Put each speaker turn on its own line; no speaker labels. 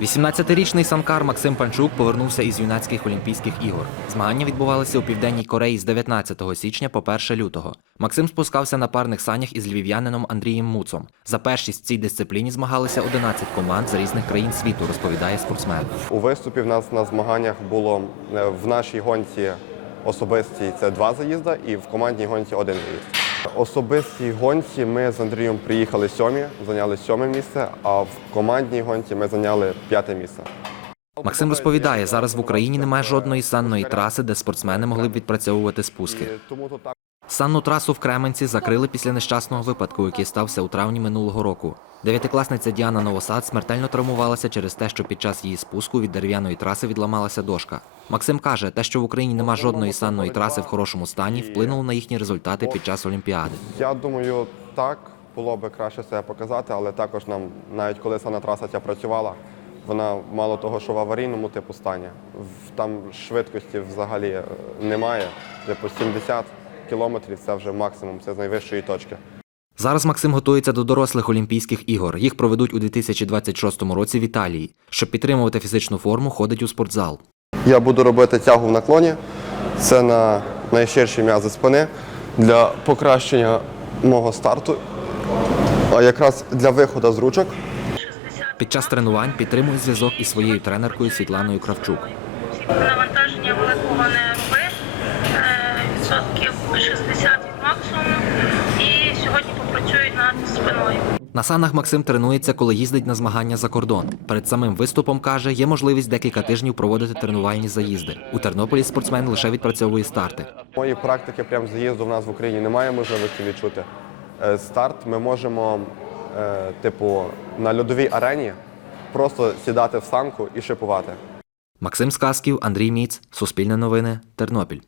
18-річний санкар Максим Панчук повернувся із юнацьких Олімпійських ігор. Змагання відбувалися у південній Кореї з 19 січня по 1 лютого. Максим спускався на парних санях із львів'янином Андрієм Муцом. За першість в цій дисципліні змагалися 11 команд з різних країн світу, розповідає спортсмен.
У виступі в нас на змаганнях було е, в нашій гонці особистій це два заїзди і в командній гонці один заїзд. Особистій гонці ми з Андрієм приїхали сьомі, зайняли сьоме місце, а в командній гонці ми зайняли п'яте місце.
Максим розповідає, зараз в Україні немає жодної санної траси, де спортсмени могли б відпрацьовувати спуски. Санну трасу в Кременці закрили після нещасного випадку, який стався у травні минулого року. Дев'ятикласниця Діана Новосад смертельно травмувалася через те, що під час її спуску від дерев'яної траси відламалася дошка. Максим каже, те, що в Україні нема жодної санної траси в хорошому стані, вплинуло на їхні результати під час Олімпіади.
Я думаю, так було би краще себе показати, але також нам, навіть коли сана траса ця працювала, вона мало того, що в аварійному типу стані. Там швидкості взагалі е, немає. Типу 70 кілометрів це вже максимум, це з найвищої точки.
Зараз Максим готується до дорослих Олімпійських ігор. Їх проведуть у 2026 році в Італії. Щоб підтримувати фізичну форму, ходить у спортзал.
Я буду робити тягу в наклоні. Це на найширші м'язи спини для покращення мого старту. А якраз для виходу з ручок
Під час тренувань підтримує зв'язок із своєю тренеркою Світланою Кравчук. На санах Максим тренується, коли їздить на змагання за кордон. Перед самим виступом каже, є можливість декілька тижнів проводити тренувальні заїзди. У Тернополі спортсмен лише відпрацьовує старти.
Мої практики прям заїзду в нас в Україні немає можливості відчути. Е, Старт ми можемо, е, типу, на льодовій арені просто сідати в санку і шипувати.
Максим Сказків, Андрій Міц, Суспільне новини, Тернопіль.